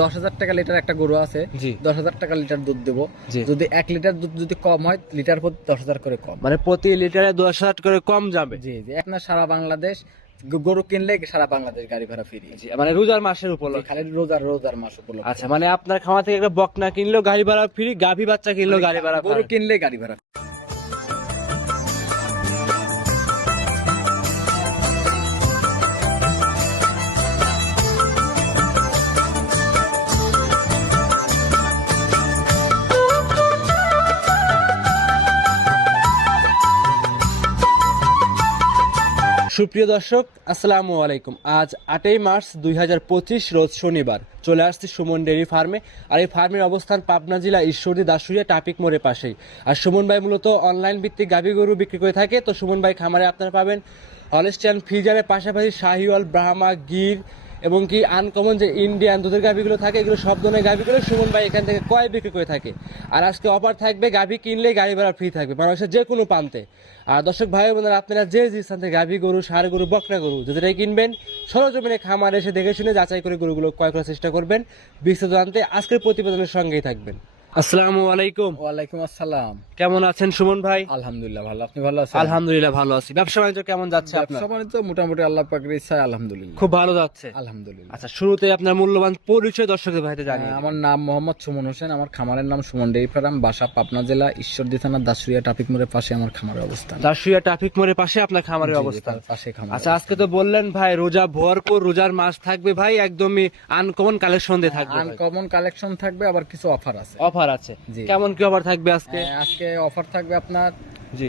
10,000 টাকা লিটার একটা গরু আছে, জি 10,000 টাকা লিটার দুধ দেবো। জি। যদি 1 লিটার দুধ যদি কম হয়, লিটার প্রতি 10,000 করে কম। মানে প্রতি লিটারে 10,000 করে কম যাবে। জি জি, আপনার সারা বাংলাদেশ গরু কিনলে সারা বাংলাদেশ গাড়ি ভাড়া ফ্রি। জি, মানে রোজার মাসের উপলক্ষে। খালি রোজার মাস উপলক্ষে। আচ্ছা, মানে আপনার খামার থেকে একটা বকনা কিনলেও গাড়ি ভাড়া ফ্রি, গাভী বাচ্চা কিনলেও গাড়ি ভাড়া গরু free। কিনলে গাড়ি ভাড়া। সুপ্রিয় দর্শক, আসসালামু আলাইকুম। আজ 8ই মার্চ 2025 রোজ শনিবার। চলে আসছি সুমন ডেইরি ফার্মে। আর এই ফার্মের অবস্থান পাবনা জেলা ঈশ্বরদী দাসুরিয়া ট্রাফিক মোড়ের পাশেই। আর সুমন ভাই মূলত অনলাইন ভিত্তিক গাভী গরু বিক্রি করে থাকে। তো সুমন ভাই খামারে আপনারা পাবেন হলস্টিয়ান ফ্রিজারের পাশাপাশি শাহিওয়াল, ব্রাহ্মা, গির এবং কি আনকমন যে ইন্ডিয়ান দুধের গাভীগুলো থাকে, এগুলো সব ধরনের গাভীগুলো সুমন ভাই এখান থেকে ক্রয় বিক্রি করে থাকে। আর আজকে অফার থাকবে, গাভী কিনলেই গাড়ি ভাড়া ফ্রি থাকবে বাংলাদেশের যে কোনো প্রান্তে। আর দর্শক ভাই বোনেরা, আপনারা যে স্থান থেকে গাভী গরু, ষাঁড় গরু, বকনা গরু যেটাই কিনবেন, সরজমিনে খামার এসে দেখে শুনে যাচাই করে গরুগুলো ক্রয় করার চেষ্টা করবেন। বিস্তারিত জানতে আজকের প্রতিবেদনের সঙ্গেই থাকবেন। আসসালামু আলাইকুম। ওয়ালাইকুম আসসালাম। কেমন আছেন সুমন ভাই? আলহামদুলিল্লাহ ভালো, আপনি ভালো আছেন? আলহামদুলিল্লাহ ভালো আছি। ব্যবসা বাণিজ্য কেমন যাচ্ছে আপনার? ব্যবসা বাণিজ্য মোটামুটি আল্লাহ পাকের ইচ্ছায় আলহামদুলিল্লাহ খুব ভালো যাচ্ছে আলহামদুলিল্লাহ। আচ্ছা, শুরুতে আপনার মূল্যবান পরিচয় দর্শকদের ভাইতে জানিয়ে দিন। আমার নাম মোহাম্মদ সুমন হোসেন, আমার খামারের নাম সুমন ডেইরি ফার্ম, বাসা পাবনা জেলা ঈশ্বরদী থানা দাসুরিয়া ট্রাফিক মোড়ের পাশে আমার খামারের অবস্থান। দাসুরিয়া ট্রাফিক মোড়ের পাশে আপনার খামারের অবস্থান। পাশে খামার। আচ্ছা, আজকে তো বললেন ভাই রোজা ভরপুর, রোজার মাস থাকবে ভাই, একদমই আনকমন কালেকশন দিয়ে থাকবে। আনকমন কালেকশন থাকবে, আবার কিছু অফার আছে। অফার আছে? জি। কেমন কি অফার থাকবে আজকে? আজকে অফার থাকবে আপনার, জি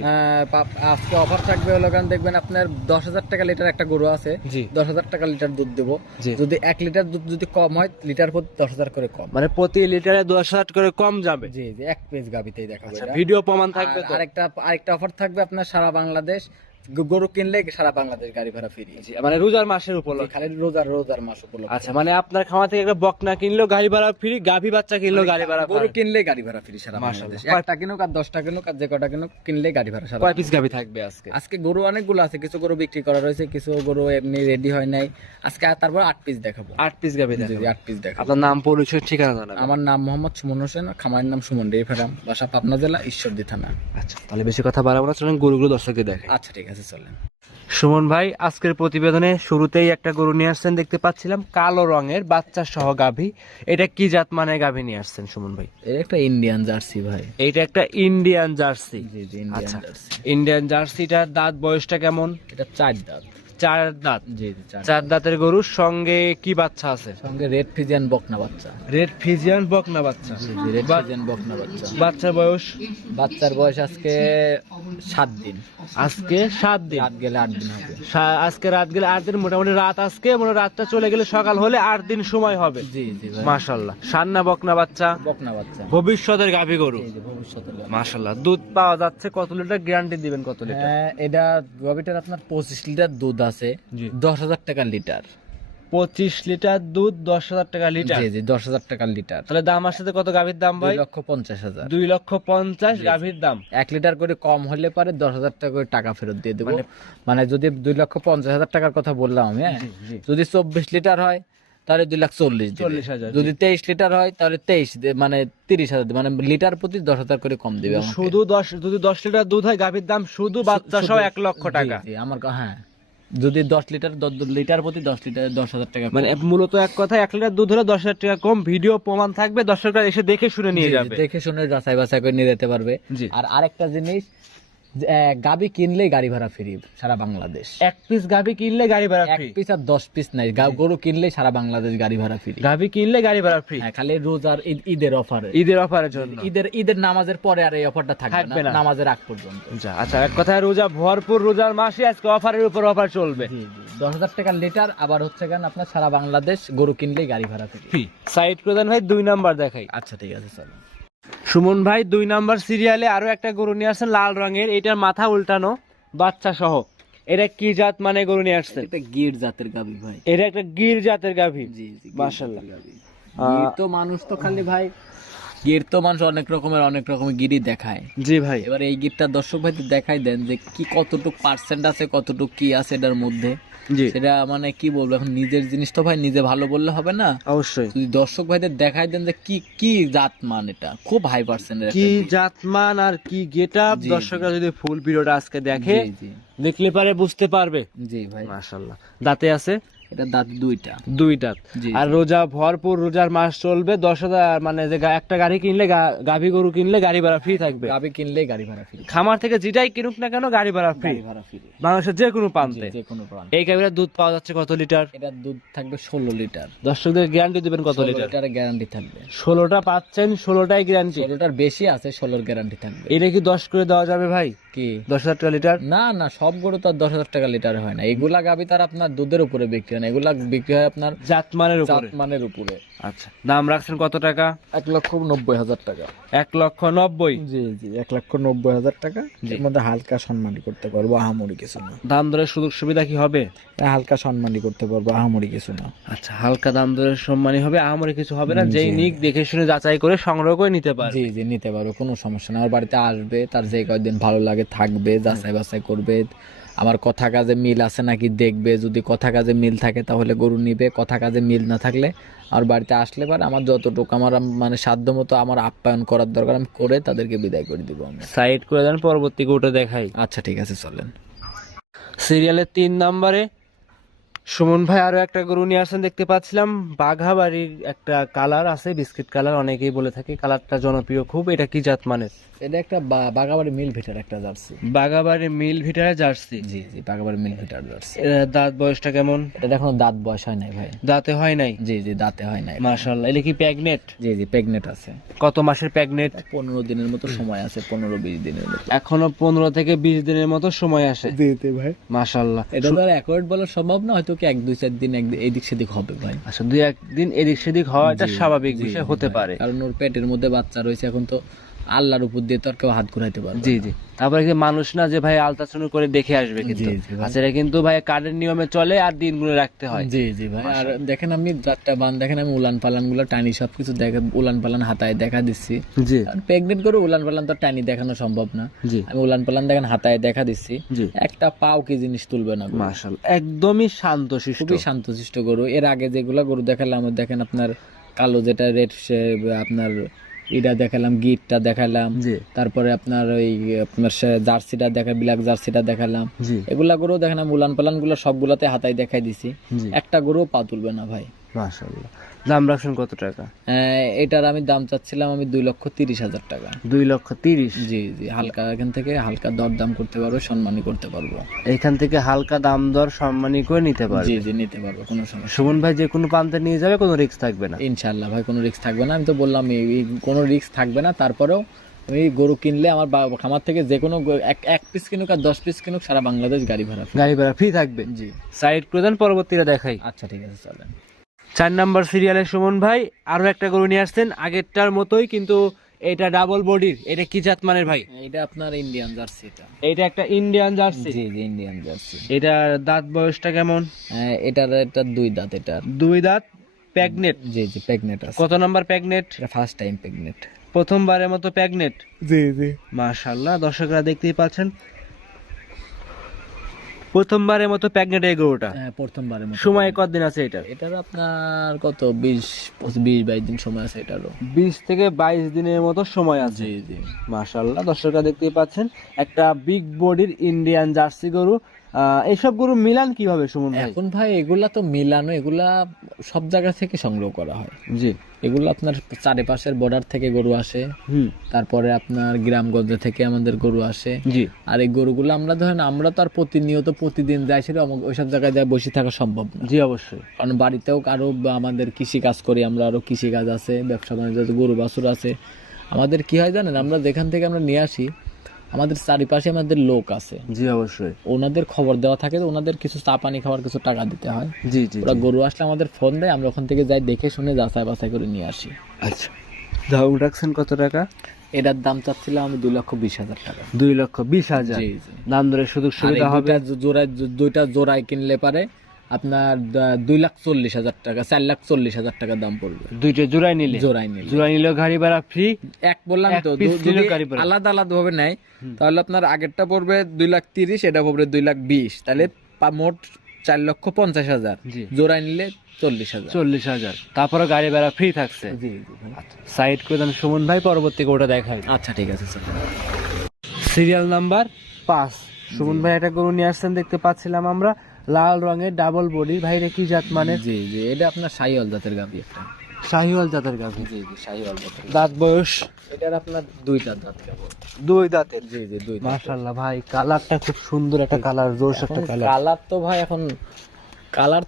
আজকে অফার থাকবে হলো গান, দেখবেন আপনার 10,000 টাকা লিটার একটা গরু আছে, জি 10,000 টাকা লিটার দুধ দেবো। জি। যদি 1 লিটার দুধ যদি কম হয়, লিটার প্রতি 10,000 করে কম। মানে প্রতি লিটারে 10,000 করে কম যাবে। জি জি, 1 পেজ গাবিতেই দেখাবো আচ্ছা, এটা। ভিডিও প্রমাণ থাকবে তো? আরেকটা অফার থাকবে আপনার সারা বাংলাদেশ গরু কিনলে সারা বাংলাদেশ গাড়ি ভাড়া ফ্রি। জি, মানে রোজার মাসের উপলক্ষে। খালি রোজার মাস উপলক্ষে। আচ্ছা, মানে আপনার খামার থেকে একটা বকনা কিনলেও গাড়ি ভাড়া ফ্রি, গাভী বাচ্চা কিনলেও গাড়ি ভাড়া গরু free। কিনলে গাড়ি ভাড়া ফ্রি সারা বাংলাদেশ। একটা কিনুক আর 10টা কিনুক আর যে কটা কিনুক, কিনলে গাড়ি ভাড়া সারা। কয় পিস গাভী থাকবে আজকে? আজকে গরু অনেকগুলো আছে, কিছু গরু বিক্রি করা রয়েছে, কিছু গরু এমনি রেডি হয় নাই। আজকে তারপর 8 পিস দেখাবো। 8 পিস গাভী জি, থাকবে। 8 পিস দেখাবো। আপনার নাম, পরিচয়, ঠিকানা জানাবেন। আমার নাম মোহাম্মদ সুমন হোসেন, খামারের নাম সুমন ডেইরি ফার্ম, বাসা পাবনা জেলা ঈশ্বরদী থানা। আচ্ছা, তাহলে বেশি কথা বাড়াবো না, চলুন গরুগুলো দর্শকদের দেখে। আচ্ছা ঠিক আছে, চলেন। সুমন ভাই, আজকের প্রতিবেদনে শুরুতেই একটা গরু নিয়ে আসছেন, দেখতে পাচ্ছিলাম কালো রঙের বাচ্চা সহ গাভী। এটা কি জাত মানে গাভী নিয়ে আসছেন সুমন ভাই? এটা একটা ইন্ডিয়ান জার্সি ভাই। এইটা একটা ইন্ডিয়ান জার্সি। জি জি, ইন্ডিয়ান আচ্ছা, জার্সি। ইন্ডিয়ান জার্সিটার দাঁত বয়সটা কেমন? এটা 4 দাঁত। 4 দাঁত। জি জি, 4 4 দাঁতের গরুর সঙ্গে কি বাচ্চা আছে? সঙ্গে রেড ফিজিয়ান বকনা বাচ্চা। রেড ফিজিয়ান বকনা বাচ্চা। জি জি, রেড ফিজিয়ান বকনা বাচ্চা। বাচ্চার বয়স? বাচ্চার বয়স আজকে 7 দিন। আজকে 7 দিন। রাত গেলে 8 দিন হবে। আজকে রাত গেলে 8 দিন, মোটামুটি রাত আজকে, মানে রাতটা চলে গেলে সকাল হলে 8 দিন সময় হবে। জি জি ভাই। মাশাআল্লাহ, সান্না বকনা বাচ্চা, বকনা বাচ্চা। ভবিষ্যতের গাভী গরু। জি জি, ভবিষ্যতের গাভী। মাশাআল্লাহ, দুধ পাওয়া যাচ্ছে কত লিটার? গ্যারান্টি দিবেন কত লিটার? হ্যাঁ, এটা গাভীটার আপনার 25 লিটার দুধ আছে, জি। 10,000 টাকা লিটার। 25 লিটার দুধ, 10,000 টাকা লিটার। জি জি, 10,000 টাকা লিটার। তাহলে দাম আসছে কত গাভীর দাম ভাই? 2,50,000। 2,50,000 গাভীর দাম। 1 লিটার করে কম হলে পারে 10,000 টাকা করে টাকা ফেরত দিয়ে দেবো। মানে যদি 2,50,000 টাকার কথা বললাম আমি, হ্যাঁ, জি। যদি 24 লিটার হয় তাহলে 2,40,000 দিবে। 40,000 যদি 23 লিটার হয় তাহলে 23 মানে 30,000 দিবে। মানে লিটার প্রতি 10,000 করে কম দিবে আমাকে। শুধু 10 লিটার দুধ হয় গাভীর দাম শুধু বাচ্চা সহ 1 লক্ষ টাকা। জি, আমার হ্যাঁ, যদি 10 লিটার লিটার প্রতি 10 লিটার 10,000 টাকা মানে মূলত এক কথা, 1 লিটার দুধ হলে 10,000 টাকা কম। ভিডিও প্রমাণ থাকবে, দর্শকরা এসে দেখে শুনে নিয়ে জি, জি, যাবে। দেখে শুনে যাচাই বাছাই করে নিয়ে যেতে পারবে। জি। আর আরেকটা জিনিস, গাবি কিনলেই গাড়ি ভাড়া ফ্রি সারা বাংলাদেশ। 1 পিস গাভী কিনলে গাড়ি ভাড়া 1 ফ্রি। পিস আর 10 পিস নাই, গরু কিনলেই সারা বাংলাদেশ গাড়ি ভাড়া ফ্রি। গাভী কিনলে গাড়ি ভাড়া ফ্রি। হ্যাঁ, খালি রোজার ঈদের অফারে, ঈদের অফারের জন্য। ঈদের নামাজের পরে আর এই অফারটা থাকবে থাকবে না, না। নামাজের আগ পর্যন্ত। আচ্ছা, এক কথায় রোজা ভরপুর, রোজার মাসে আজকে অফারের উপর অফার চলবে। জি জি, 10,000 টাকা লিটার। আবার হচ্ছে কেন, আপনার সারা বাংলাদেশ গরু কিনলেই গাড়ি ভাড়া ফ্রি। ফ্রি। সাইড করে দেন ভাই, 2 নাম্বার দেখাই। আচ্ছা ঠিক আছে, চলো। সুমন ভাই, 2 নাম্বার সিরিয়ালে আরো একটা গরু নিয়ে আসছেন লাল রঙের, এটার মাথা উল্টানো, বাচ্চা সহ। এটা কি জাত মানে গরু নিয়ে আসছেন? এটা গির জাতের গাভী ভাই। এটা একটা গির জাতের গাভী। জি জি, মাশাআল্লাহ। গির তো মানুষ তো খালি ভাই গির তো মানুষ অনেক রকমের গিরই দেখায়। জি ভাই, এবার এই গিরটা দর্শক ভাইদের দেখাই দেন যে কি কতটুক পার্সেন্ট আছে, কতটুক কি আছে এটার মধ্যে। জি সেটা মানে কি বলবো, এখন নিজের জিনিস তো ভাই নিজে ভালো বললে হবে না, অবশ্যই। যদি দর্শক ভাইদের দেখাই দেন যে কি কি জাত মান, এটা খুব হাই পার্সেন্টের কি জাতমান আর কি গেটআপ, জি, দর্শকরা যদি ফুল ভিডিওটা আজকে দেখে জি জি দেখলে পারে বুঝতে পারবে। জি ভাই, মাশাআল্লাহ। দাঁতে আছে এটা দাঁত দুইটা। দুই দাঁত। জি, আর রোজা ভরপুর, রোজার মাস চলবে। 10,000 মানে যে একটা গাড়ি কিনলে, গাভী গরু কিনলে গাড়ি ভাড়া ফ্রি থাকবে। গাবি কিনলে গাড়ি ভাড়া ফ্রি, খামার থেকে যেটাই কিনুক না কেন গাড়ি ভাড়া ফ্রি, গাড়ি ভাড়া ফ্রি, বাংলাদেশের যে কোনো প্রান্তে। যে কোনো প্রান্ত। এই গাভীর দুধ পাওয়া যাচ্ছে কত লিটার? এটা দুধ থাকবে 16 লিটার। দর্শকদের গ্যারান্টি দিবেন কত 16 লিটার? লিটারের গ্যারান্টি থাকবে। 16টা পাচ্ছেন, 16টাই গ্যারান্টি। 16টার বেশি আছে, 16 গ্যারান্টি থাকবে। এটা কি 10 করে দেওয়া যাবে ভাই? কি 10,000 টাকা লিটার? না না, সব গরু তো আর 10,000 টাকা লিটার হয় না। এগুলা গাবি তার আপনার দুধের উপরে বিক্রি হয় না, এগুলা বিক্রি হয় আপনার জাতমানের উপরে। জাতমানের উপরে। আচ্ছা, দাম রাখছেন কত টাকা? 1,90,000 টাকা। 1,90,000। জি জি, 1,90,000 টাকা। এর মধ্যে হালকা সম্মানী করতে পারবো, আহামরি কিছু না। দাম দরের সুযোগ সুবিধা কি হবে? হালকা সম্মানী করতে পারবো, আহামরি কিছু না। আচ্ছা, হালকা দাম দরের সম্মানী হবে, আমারই কিছু হবে না। যেই নিক দেখে শুনে যাচাই করে সংগ্রহ করে নিতে পারে। জি জি, নিতে পারবো, কোনো সমস্যা না। আমার বাড়িতে আসবে, তার যে কয়েকদিন ভালো লাগে থাকবে, যাচাই বাছাই করবে, আমার কথা কাজে মিল আছে নাকি দেখবে। যদি কথা কাজে মিল থাকে তাহলে গরু নিবে, কথা কাজে মিল না থাকলে আর বাড়িতে আসলে পারে আমার যতটুকু আমার মানে সাধ্য মতো আমার আপ্যায়ন করার দরকার আমি করে তাদেরকে বিদায় করে দিব আমি। সাইড করে দেন, পরবর্তী গরুটা দেখাই। আচ্ছা ঠিক আছে, চলেন। সিরিয়ালের 3 নম্বরে সুমন ভাই আরো একটা গরু নিয়ে আসেন, দেখতে পাচ্ছিলাম। বাঘাবাড়ির একটা কালার আছে, বিস্কিট কালার, অনেকেই বলে থাকে। কালারটা জনপ্রিয় খুব। এটা কি জাত মানের? এটা একটা বাগাবাড়ি মিল ভিটার একটা জার্সি। বাঘাবাড়ি মিল ভিটারের জার্সি। জি জি, বাগাবাড়ি মিল ভিটার জার্সি। দাঁত বয়সটা কেমন? এটা এখনো দাঁত বয়স হয় নাই ভাই। দাঁতে হয় নাই? জি জি, দাঁতে হয় নাই। মাশাআল্লাহ। এটা কি প্রেগনেট? জি জি, প্রেগনেন্ট আছে। কত মাসের প্রেগনেট? 15 দিনের মতো সময় আছে, 15-20 দিনের মতো। এখনো 15 থেকে 20 দিনের মতো সময় আসে। জি জি ভাই, মাশাআল্লাহ। এটা তো আর অ্যাকোয়ার্ড বলা সম্ভব না, হয়তো কি 1-2-4 দিন এদিক সেদিক হবে ভাই। আচ্ছা, 2-1 দিন এদিক সেদিক হওয়া এটা স্বাভাবিক বিষয় হতে পারে, কারণ ওর পেটের মধ্যে বাচ্চা রয়েছে। এখন তো আল্লাহর উপর দিয়ে তো আর কেউ হাত ঘুরাইতে পারবে না। জি জি। তারপরে কি মানুষ না যে ভাই আলট্রাসাউন্ড করে দেখে আসবে, কিন্তু জি, জি ভাই। আচ্ছা, এটা কিন্তু ভাই কার্ডের নিয়মে চলে আর দিনগুলো রাখতে হয়। জি জি ভাই। আর দেখেন আমি যাত্রা বান দেখেন, আমি উলান পালান গুলো টানি সবকিছু দেখে উলান পালান হাতায় দেখা দিচ্ছি। জি প্রেগনেন্ট করে উলান পালান তো টানি দেখানো সম্ভব না। জি আমি উলান পালান দেখেন হাতায় দেখা দিচ্ছি। জি। একটা পাও কি জিনিস তুলবে না গরু। মাশাআল্লাহ, একদমই শান্তশিষ্ট। খুবই শান্তশিষ্ট গরু। এর আগে যেগুলা গরু দেখালাম, দেখেন আপনার কালো যেটা রেড, আপনার এটা দেখালাম, গিটটা দেখালাম, জি তারপরে আপনার ওই আপনার জার্সিটা দেখা, ব্ল্যাক জার্সিটা দেখালাম। জি এগুলা গরু দেখালাম, উলান পালান গুলো সবগুলাতে হাতায় দেখাই দিছি। জি। একটা গরু পা তুলবে না ভাই। মাশাআল্লাহ। দাম রাখছেন কত টাকা? এটার আমি দাম চাচ্ছিলাম আমি 2,30,000 টাকা। 2,30,000। জি জি, হালকা এখান থেকে হালকা দর দাম করতে পারবো, সম্মানই করতে পারবো। এখান থেকে হালকা দাম দর সম্মানী করে নিতে পারবে। জি জি, নিতে পারবো, কোনো সমস্যা। সুমন ভাই যে কোনো প্রান্তে নিয়ে যাবে, কোনো রিস্ক থাকবে না। ইনশাআল্লাহ ভাই, কোনো রিস্ক থাকবে না। আমি তো বললাম কোনো রিস্ক থাকবে না। তারপরেও আমি গরু কিনলে আমার খামার থেকে যে কোনো এক পিস কিনুক আর 10 পিস কিনুক, সারা বাংলাদেশ গাড়ি ভাড়া free। গাড়ি ভাড়া ফ্রি থাকবে। জি। সাইড করে দেন, পরবর্তীটা দেখাই। আচ্ছা ঠিক আছে, চলেন। 4 নাম্বার সিরিয়ালে সুমন ভাই আরো একটা গরু নিয়ে আসছেন, আগেরটার মতোই কিন্তু এটা ডাবল বডির। এটা কি জাত মানের ভাই? এটা আপনার ইন্ডিয়ান জার্সি। এটা একটা ইন্ডিয়ান জার্সি। জি জি, ইন্ডিয়ান জার্সি। এটার দাঁত বয়সটা কেমন? এটার 2 দাঁত। এটার 2 দাঁত, প্রেগনেট। জি জি, প্রেগনেন্ট আছে। কত নাম্বার প্রেগনেট? এটা ফার্স্ট টাইম প্রেগনেন্ট। প্রথমবারের মতো প্রেগনেট। জি জি, মাশাআল্লাহ, দর্শকরা দেখতেই পাচ্ছেন প্রথমবারের মতো প্রেগনেট এই গরুটা। প্রথমবারের মতো। সময় কতদিন আছে এটা? এটার আপনার কত 20-22 দিন সময় আছে এটারও। 20 থেকে 22 দিনের মতো সময় আছে। জি জি, মাশাআল্লাহ, দর্শকরা দেখতেই পাচ্ছেন একটা বিগ বডির ইন্ডিয়ান জার্সি গরু। এইসব গরু মিলান কিভাবে সুমন ভাই? এখন ভাই এগুলা তো মিলানো, এগুলা সব জায়গা থেকে সংগ্রহ করা হয়। জি। এগুলো আপনার চারিপাশের বর্ডার থেকে গরু আসে, হুম। তারপরে আপনার গ্রামগঞ্জ থেকে আমাদের গরু আসে। জি। আর এই গরুগুলো আমরা ধরেন আমরা তো আর প্রতিনিয়ত প্রতিদিন যাই, সেটা ওইসব জায়গায় যায় বসে থাকা সম্ভব না। জি অবশ্যই। কারণ বাড়িতেও আরো আমাদের কৃষি কাজ করি, আমরা আরো কৃষি কাজ আছে, ব্যবসা বাণিজ্য, গরু বাছুর আছে আমাদের। কি হয় জানেন, আমরা যেখান থেকে আমরা নিয়ে আসি আমাদের চারিপাশে আমাদের লোক আছে। জি অবশ্যই। ওনাদের খবর দেওয়া থাকে, ওনাদের কিছু চা পানি খাওয়ার কিছু টাকা দিতে হয়। জি জি। ওরা গরু আসলে আমাদের ফোন দেয়, আমরা ওখান থেকে যাই, দেখে শুনে যাচাই বাছাই করে নিয়ে আসি। আচ্ছা, দাম রাখছেন কত টাকা? এটার দাম চাচ্ছিলাম আমি 2,20,000 টাকা। 2,20,000। জি জি। দাম দরের সুযোগ সুবিধা হবে। দুইটা জোড়ায় কিনলে পারে আপনার 2,40,000 টাকা, 4,40,000 টাকা দাম পড়বে। দুইটা জোড়াই নিলে জোড়াই নিলেও গাড়ি ভাড়া ফ্রি। এক বললাম তো, যদি আলাদা আলাদা ভাবে নেয় তাহলে আপনার আগেরটা পড়বে 2,30,000, এটা পড়বে 2,20,000, তাহলে মোট 4,50,000। জোড়াই নিলে 40,000। তারপরে গাড়ি ভাড়া ফ্রি থাকছে। সাইড করে দেন সুমন ভাই, পরবর্তী ওটা দেখাই। আচ্ছা ঠিক আছে স্যার। সিরিয়াল নাম্বার 5 সুমন ভাই একটা গরু নিয়ে আসছেন, দেখতে পাচ্ছিলাম আমরা, লাল রঙের ডাবল বডি। ভাই এটা কি জাত মানে? জি এটা আপনার শাহিওয়াল জাতের গাভী একটা। শাহিওয়াল জাতের গাভী? জি শাহিওয়াল জাতের। দাঁত বয়স? এটার আপনার 2টা দাঁত কেবল। 2 দাঁতের? জি 2 দাঁত। মাশাআল্লাহ ভাই, কালারটা খুব সুন্দর একটা কালার, জোশ একটা কালার। কালার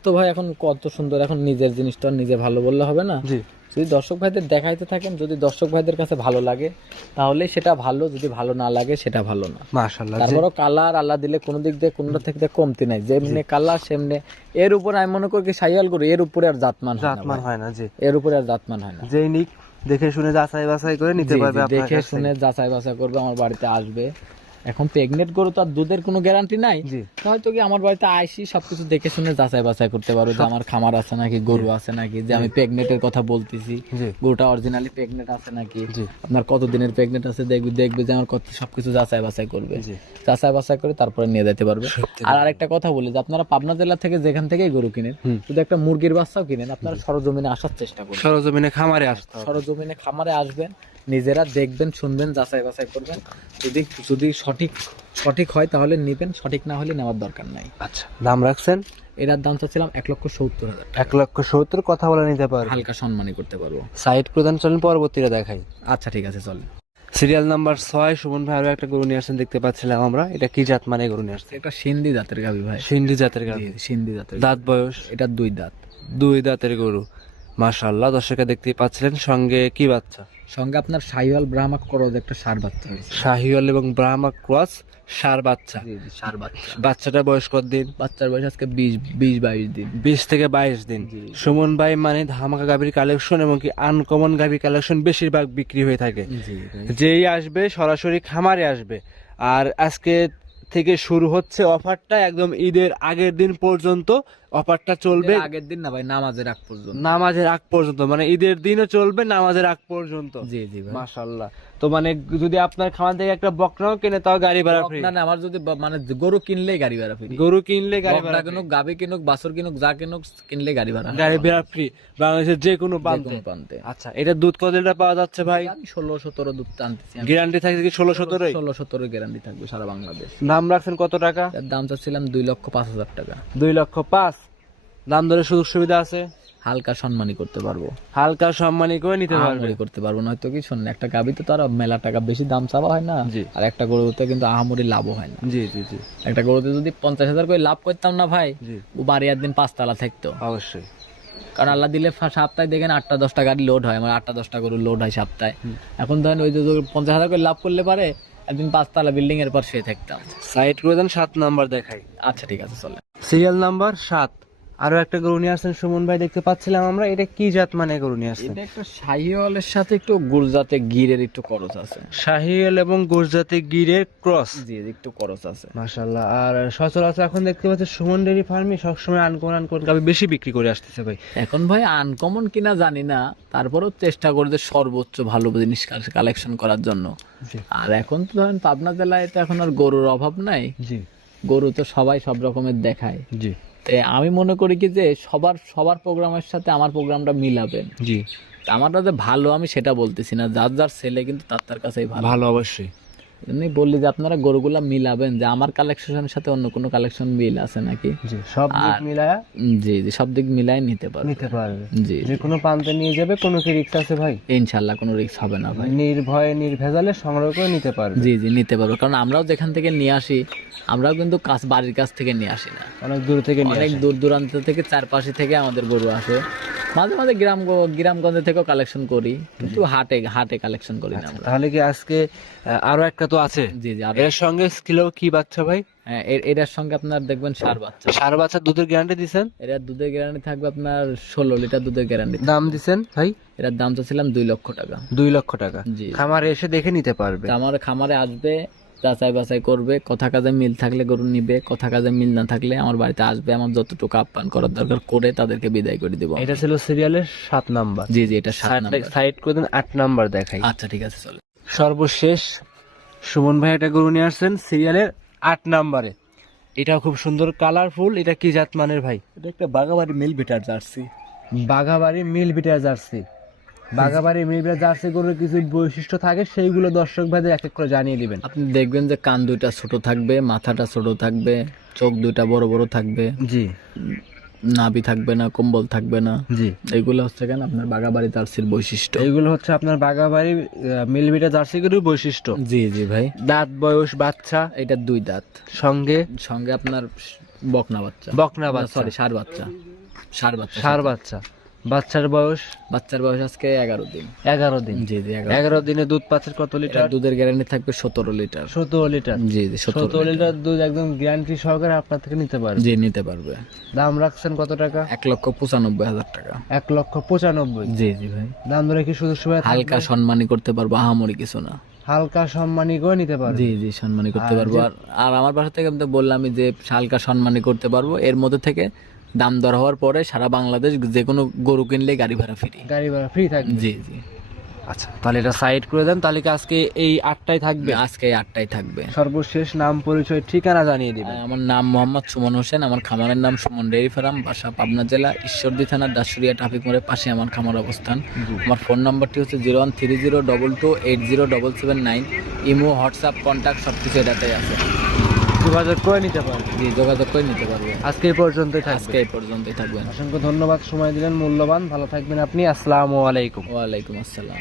তো ভাই এখন কত সুন্দর। এখন নিজের জিনিসটা নিজে ভালো বললে হবে না। জি, যদি দর্শক ভাইদের দেখাইতে থাকেন, যদি দর্শক ভাইদের কাছে ভালো লাগে তাহলে সেটা ভালো, যদি ভালো না লাগে সেটা ভালো না। মাশাআল্লাহ। তারপরও কালার আল্লাহ দিলে কোনো দিক দিয়ে কোনটা থেকে কমতি নাই, যেমনি কালার সেমনি। এর উপরে আমি মনে করি কি শাহিওয়াল গরু, এর উপরে আর জাতমান হয় না। জি, এর উপরে আর জাতমান হয় না। যেই নিক দেখে শুনে যাচাই বাছাই করে নিতে পারবে। দেখে শুনে যাচাই বাছাই করবে, আমার বাড়িতে আসবে। এখন প্রেগনেন্ট গরু তো আর দুধের কোনো গ্যারান্টি নাই, হয়তো কি আমার বাড়িতে আইসি সবকিছু দেখে শুনে যাচাই বাছাই করতে পারো যে আমার খামার আছে নাকি, গরু আছে নাকি, যে আমি প্রেগনেন্টের কথা বলতেছি, গরুটা অরিজিনালি প্রেগনেন্ট আছে নাকি, আপনার কত দিনের প্রেগনেন্ট আছে দেখবে যে আমার কত, সবকিছু যাচাই বাছাই করবে। যাচাই বাছাই করে তারপরে নিয়ে যেতে পারবে। আর আরেকটা কথা বলি যে আপনারা পাবনা জেলা থেকে যেখান থেকেই গরু কিনেন, যদি একটা মুরগির বাচ্চাও কিনেন, আপনারা সরজমিনে আসার চেষ্টা করবেন। সরজমিনে খামারে আসতে হবে। সরজমিনে খামারে আসবেন, নিজেরা দেখবেন, শুনবেন, যাচাই বাছাই করবেন। যদি সঠিক হয় তাহলে নিবেন, সঠিক না হলে নেওয়ার দরকার নাই। আচ্ছা, দাম রাখছেন? এটার দাম চাচ্ছিলাম 1,70,000। 1,70,000 কথা বলে নিতে পারবো, হালকা সম্মানই করতে পারবো। সাইড প্রদান চলেন, পরবর্তীটা দেখাই। আচ্ছা ঠিক আছে চলেন। সিরিয়াল নাম্বার 6 সুমন ভাই আরো একটা গরু নিয়ে আসছেন, দেখতে পাচ্ছিলাম আমরা। এটা কি জাত মানে গরু নিয়ে আসছেন? এটা সিন্ধি জাতের গাভী ভাই। সিন্ধি জাতের গাভী? সিন্ধি জাতের। দাঁত বয়স? এটা 2 দাঁত। 2 দাঁতের গরু। মাশাআল্লাহ, দর্শকরা দেখতেই পাচ্ছিলেন। সঙ্গে কি বাচ্চা? সঙ্গে আপনার শাহিওয়াল ব্রাহ্মা ক্রস একটা ষাঁড় বাচ্চা হয়েছে। শাহিওয়াল এবং ব্রাহ্মা ক্রস ষাঁড় বাচ্চা? ষাঁড় বাচ্চা। বাচ্চাটা বয়স কত দিন? বাচ্চার বয়স আজকে 20-22 দিন। 20 থেকে 22 দিন। সুমন ভাই মানে ধামাকা গাভীর কালেকশন এবং কি আনকমন গাভী কালেকশন বেশিরভাগ বিক্রি হয়ে থাকে। যেই আসবে সরাসরি খামারে আসবে। আর আজকে থেকে শুরু হচ্ছে অফারটা, একদম ঈদের আগের দিন পর্যন্ত অফারটা চলবে। আগের দিন না ভাই, নামাজের আগ পর্যন্ত। নামাজের আগ পর্যন্ত, মানে ঈদের দিনও চলবে, নামাজের আগ পর্যন্ত। জি ভাই। মাশাআল্লাহ। তো মানে যদি আপনার খামার থেকে একটা বকনাও কিনে তাও গাড়ি ভাড়া ফ্রি? না আমার যদি মানে গরু কিনলেই গাড়ি ভাড়া ফ্রি। গরু কিনলে গাড়ি ভাড়া কিনুক, গাভী কিনুক, বাছুর কিনুক, যা কিনুক, কিনলে গাড়ি ভাড়া ফ্রি বাংলাদেশের যে কোনো প্রান্তে। আচ্ছা, এটা দুধ কত লিটার পাওয়া যাচ্ছে ভাই? আমি 16-17 দুধ টানতেছি। গ্যারান্টি থাকছে কি 16-17? 16-17 গ্যারান্টি থাকবে সারা বাংলাদেশ। দাম রাখছেন কত টাকা? এর দাম চাচ্ছিলাম 2,05,000 টাকা। 2,05,000 দাম ধরে সুযোগ সুবিধা আছে? হালকা সম্মানী করতে পারবো। হালকা সম্মানী করে নিতে পারবো, করতে পারবো না হয়তো কি। শোনেন, একটা গাভীতে তো আর মেলা টাকা বেশি দাম চাওয়া হয় না, আর একটা গরুতে কিন্তু আহামরি লাভও হয় না। জি। একটা গরুতে যদি 50,000 করে লাভ করতাম না ভাই, ও বাড়ি একদিন 5 তলা থাকতো অবশ্যই। কারণ আল্লাহ দিলে সপ্তাহে দেখেন 8টা-10টা গাড়ি লোড হয়, আমার 8টা-10টা গরু লোড হয় সপ্তাহে। এখন ধরেন ওই যে 50,000 করে লাভ করলে পারে একদিন 5 তলা বিল্ডিং এর পর শুয়ে থাকতাম। সাইড করে দেন, 7 নাম্বার দেখাই। আচ্ছা ঠিক আছে চলে। সিরিয়াল নাম্বার 7 আরো একটা গরু নিয়ে আসছেন সুমন ভাই, দেখতে পাচ্ছিলাম আমরা। এটা কি জাত মানে গরু নিয়ে আসছেন? এটা একটা শাহিওয়ালের সাথে একটু গুরজাতে গিরের একটু করস আছে। শাহিওয়াল এবং গুজরাতি গিরের ক্রস? জি একটু করস আছে। মাশাআল্লাহ। আর সচরাচর এখন দেখতে পাচ্ছি সুমন ডেইরি ফার্মে সবসময় আনকমন গাভী বেশি বিক্রি করে আসতেছে ভাই। এখন ভাই আনকমন কিনা জানি না, তারপরেও চেষ্টা করে যে সর্বোচ্চ ভালো জিনিস কালেকশন করার জন্য। আর এখন তো ধরেন পাবনা জেলায় তো এখন আর গরুর অভাব নাই। গরু তো সবাই সব রকমের দেখায়। আমি মনে করি কি যে সবার প্রোগ্রামের সাথে আমার প্রোগ্রামটা মিলাবেন। আমারটা যে ভালো আমি সেটা বলতেছি না, যার ছেলে কিন্তু তার কাছেই ভালো। অবশ্যই এমনি বললি যে আপনারা গরুগুলা মিলাবেন, যে আমার কালেকশনের সাথে অন্য কোনো কালেকশন মিল আছে নাকি। সব দিক মিলায়া? জি সব দিক মিলাই নিতে পারবে। জি যে কোনো প্রান্তে নিয়ে যাবে, কোনো কি রিস্ক আছে ভাই? ইনশাআল্লাহ কোনো রিস্ক হবে না ভাই, নির্ভয়ে নির্ভেজালে সংগ্রহ করে নিতে পারবে। জি নিতে পারবো। কারণ আমরাও যেখান থেকে নিয়ে আসি, আমরাও কিন্তু বাড়ির কাছ থেকে নিয়ে আসি না, অনেক দূর থেকে, অনেক দূর দূরান্ত থেকে, চারপাশে থেকে আমাদের গরু আসে। মাঝে মাঝে গ্রামগঞ্জ থেকেও কালেকশন করি, কিন্তু হাটে কালেকশন করি না আমরা। তাহলে কি আজকে আরো একটা তো আছে? জি এর সঙ্গে স্কিলও কি বাচ্চা ভাই? হ্যাঁ এটার সঙ্গে আপনার দেখবেন ষাঁড় বাচ্চা। দুধের গ্যারান্টি দিচ্ছেন? এটার দুধের গ্যারান্টি থাকবে আপনার 16 লিটার দুধের গ্যারান্টি। দাম দিচ্ছেন ভাই? এটার দাম চাচ্ছিলাম 2 লক্ষ টাকা। 2 লক্ষ টাকা? জি। খামারে এসে দেখে নিতে পারবে? আমার খামারে আসবে, যাচাই বাছাই করবে, কথা কাজে মিল থাকলে গরু নিবে, কথা কাজে মিল না থাকলে আমার বাড়িতে আসবে, আমার যতটুকু আপ্যায়ন করার দরকার করে তাদেরকে বিদায় করে দিব। এটা ছিল সিরিয়ালের 7 নাম্বার। জি জি, এটা 7 নাম্বার। সাইড করে দেন, 8 নাম্বার দেখাই। আচ্ছা ঠিক আছে, চলে। সর্বশেষ সুমন ভাই একটা গরু নিয়ে আসছেন সিরিয়ালের 8 নাম্বারে। এটাও খুব সুন্দর কালারফুল। এটা কি জাত মানের ভাই? এটা একটা বাগাবাড়ি মিল বিটার জার্সি। বাঘাবাড়ি মিল বিটার জার্সি। বাঘাবাড়ি মিল বিটার জার্সি গরুর কিছু বৈশিষ্ট্য থাকে, সেইগুলো দর্শক ভাইদের এক এক করে জানিয়ে দিবেন। আপনি দেখবেন যে কান দুইটা ছোট থাকবে, মাথাটা ছোট থাকবে, চোখ দুইটা বড় বড় থাকবে, জি নাভি থাকবে না, কম্বল থাকবে না। জি, এইগুলো হচ্ছে কেন আপনার বাগাবাড়ি জার্সির বৈশিষ্ট্য। এইগুলো হচ্ছে আপনার বাঘাবাড়ি মিল বিটার জার্সি গরুর বৈশিষ্ট্য। জি জি ভাই। দাঁত বয়স বাচ্চা, এটা 2 দাঁত, সঙ্গে সঙ্গে আপনার বকনা বাচ্চা, বকনা বাচ্চা, সরি ষাঁড় বাচ্চা, ষাঁড় বাচ্চা, ষাঁড় বাচ্চা। বাচ্চার বয়স? বাচ্চার বয়স আজকে 11 দিন। 11 দিন। জি জি, 11 দিনে দুধ পাচ্ছে কত লিটার? দুধের গ্যারান্টি থাকবে 17 লিটার। 17 লিটার। জি জি, 17 লিটার দুধ একদম গ্যারান্টি সহকারে আপনার থেকে নিতে পারবে। জি, নিতে পারবে। দাম রাখছেন কত টাকা? 1,95,000 টাকা। 1,95,000। জি জি ভাই। দাম ধরে কি সুযোগ সুবিধা? হালকা সম্মানী করতে পারবো, আহামরি কিছু না। হালকা সম্মানী করে নিতে পারবে। জি জি, সম্মানী করতে পারবো। আর আমার বাসা থেকে আমি তো বললামই যে হালকা সম্মানী করতে পারবো। এর মধ্যে থেকে দাম দর হওয়ার পরে সারা বাংলাদেশ যে কোনো গরু কিনলে গাড়ি ভাড়া ফ্রি। গাড়ি ভাড়া ফ্রি থাকবে। জি জি। আচ্ছা, তাহলে এটা সাইড করে দেন। তাহলে কি আজকে এই 8টাই থাকবে? আজকে 8টাই থাকবে। সর্বশেষ নাম, পরিচয়, ঠিকানা জানিয়ে দিবেন। আমার নাম মোহাম্মদ সুমন হোসেন, আমার খামারের নাম সুমন ডেইরি ফার্ম, বাসা পাবনা জেলা ঈশ্বরদী থানার দাসুরিয়া ট্রাফিক মোড়ের পাশে আমার খামার অবস্থান। আমার ফোন নাম্বারটি হচ্ছে 0130228779। ইমো, হোয়াটসঅ্যাপ, কন্ট্যাক্ট সবকিছু এটাতেই আছে। যোগাযোগ করে নিতে পারবে। জি, যোগাযোগ করে নিতে পারবে। আজকে এই পর্যন্তই থাকবে। আজকে এই পর্যন্তই থাকবেন। অসংখ্য ধন্যবাদ, সময় দিলেন মূল্যবান। ভালো থাকবেন আপনি। আসসালামু আলাইকুম। ওয়ালাইকুম আসসালাম।